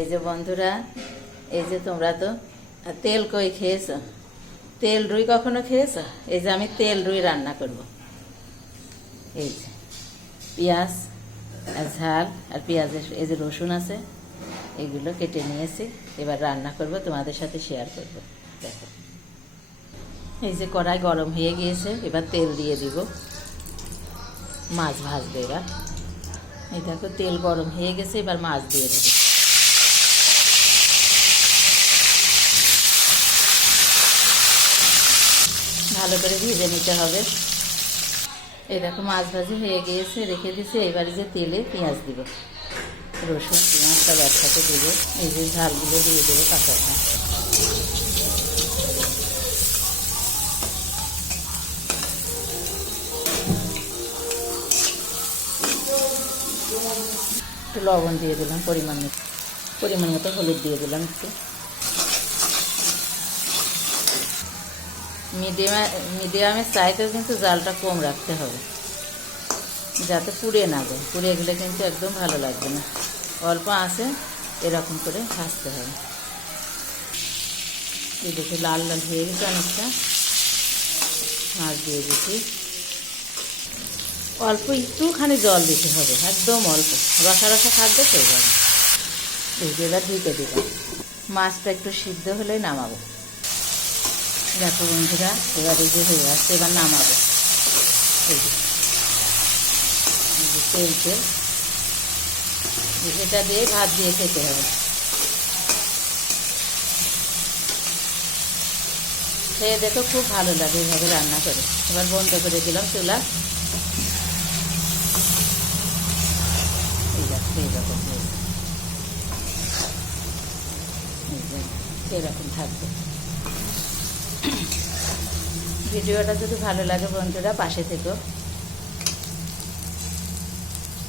এই যে বন্ধুরা, এই যে তোমরা তো তেল কই খেয়েছো? তেল রুই কখনো খেয়েছো? এই যে আমি তেল রুই রান্না করব। এই যে পেঁয়াজ আর ঝাল আর পেঁয়াজের এই যে রসুন আছে, এগুলো কেটে নিয়েছি। এবার রান্না করব, তোমাদের সাথে শেয়ার করব। দেখো, এই যে কড়াই গরম হয়ে গিয়েছে, এবার তেল দিয়ে দিব। মাছ ভাজবে এবার। এই দেখো তেল গরম হয়ে গেছে, এবার মাছ দিয়ে দেব। ভালো করে ভেজে নিতে হবে। এই দেখো মাছ ভাজি হয়ে গিয়েছে, রেখে দিয়েছি। এবারে যে তেলে পেঁয়াজ দিব, রসুন পেঁয়াজ সব একসাথে দেবো। এই যে ঝালগুলো দিয়ে দেবো, কাঁচা ঝাল। একটু লবণ দিয়ে দিলাম, পরিমাণ মতো হলুদ দিয়ে দিলাম একটু। মিডিয়ামের চাইতেও কিন্তু জালটা কম রাখতে হবে, যাতে পুড়ে না যায়। পুড়ে গেলে কিন্তু একদম ভালো লাগবে না। অল্প আছে এরকম করে ভাজতে হবে। এই দেখে লাল লাল হয়ে গেছে অনেকটা। মাছ দিয়ে দিচ্ছি। অল্প একটুখানি জল দিতে হবে, একদম অল্প, রসা রসা থাকবে সেই জন্য। এই যে এবার ঢেকে দেবো। মাছটা একটু সিদ্ধ হলে নামাবো। দেখো বন্ধুরা, এবারে যে হয়ে আসছে, এবার নামাবো। এই যে তেল এটা দিয়ে ভাত দিয়ে খেতে হবে। খেয়ে দেখো, খুব ভালো লাগে এইভাবে রান্না করে। এবার বন্ধ করে দিলাম চুলা। এরকম থাকবে। ভিডিওটা যদি ভালো লাগে বন্ধুরা, পাশে থেকো।